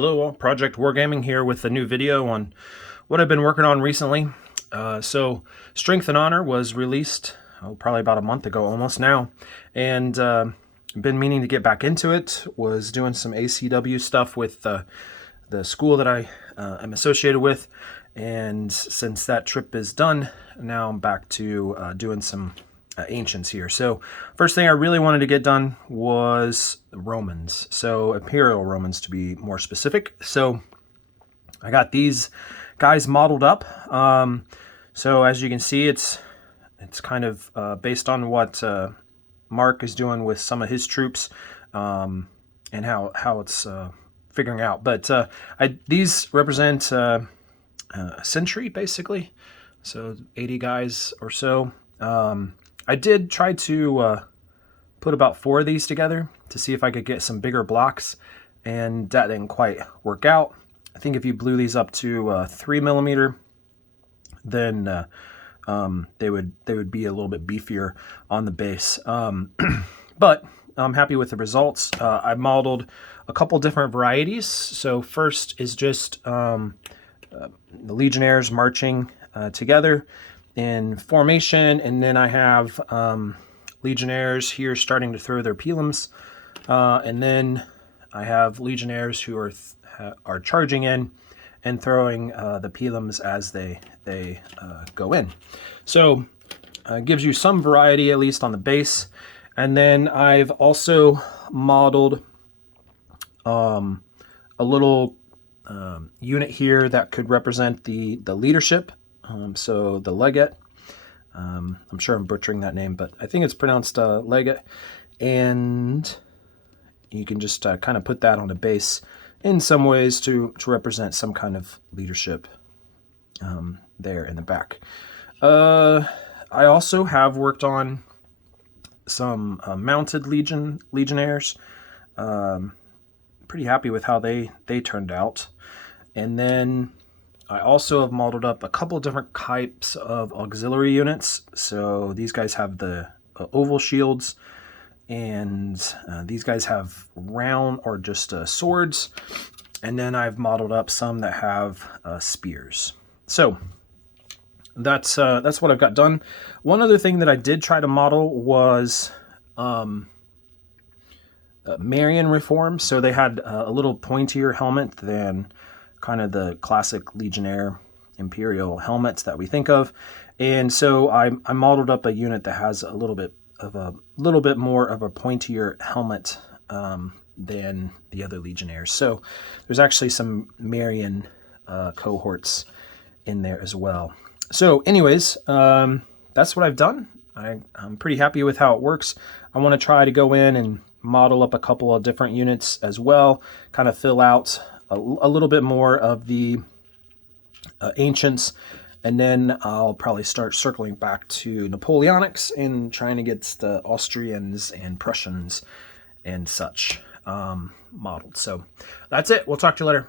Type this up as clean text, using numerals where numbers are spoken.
Hello, Project Wargaming here with a new video on what I've been working on recently. So Strength and Honor was released probably about a month ago almost now, and been meaning to get back into it. Was doing some ACW stuff with the school that I am associated with, and since that trip is done, now I'm back to doing some ancients here. So first thing I really wanted to get done was Romans, so Imperial Romans to be more specific. So I got these guys modeled up. So as you can see, it's kind of based on what Mark is doing with some of his troops, and how it's figuring out. But these represent a century basically, so 80 guys or so. I did try to put about 4 of these together to see if I could get some bigger blocks, and that didn't quite work out. I think if you blew these up to 3mm, then they would be a little bit beefier on the base. But I'm happy with the results. I modeled a couple different varieties. So first is just the Legionnaires marching together in formation, and then I have Legionnaires here starting to throw their pilums, and then I have Legionnaires who are charging in and throwing the pilums as they go in. So it gives you some variety, at least on the base. And then I've also modeled a little unit here that could represent the leadership. So the legate, I'm sure I'm butchering that name, but I think it's pronounced legate, and you can just kind of put that on the base in some ways to represent some kind of leadership there in the back. I also have worked on some mounted legionnaires. Pretty happy with how they turned out. And then I also have modeled up a couple of different types of auxiliary units. So these guys have the oval shields, and these guys have round or just swords. And then I've modeled up some that have spears. So that's what I've got done. One other thing that I did try to model was Marian reform. So they had a little pointier helmet than kind of the classic Legionnaire Imperial helmets that we think of. And so I modeled up a unit that has a little bit more of a pointier helmet than the other Legionnaires. So there's actually some Marian cohorts in there as well. So anyways, that's what I've done. I'm pretty happy with how it works. I want to try to go in and model up a couple of different units as well, kind of fill out a little bit more of the ancients, and then I'll probably start circling back to Napoleonics and trying to get the Austrians and Prussians and such modeled. So that's it. We'll talk to you later.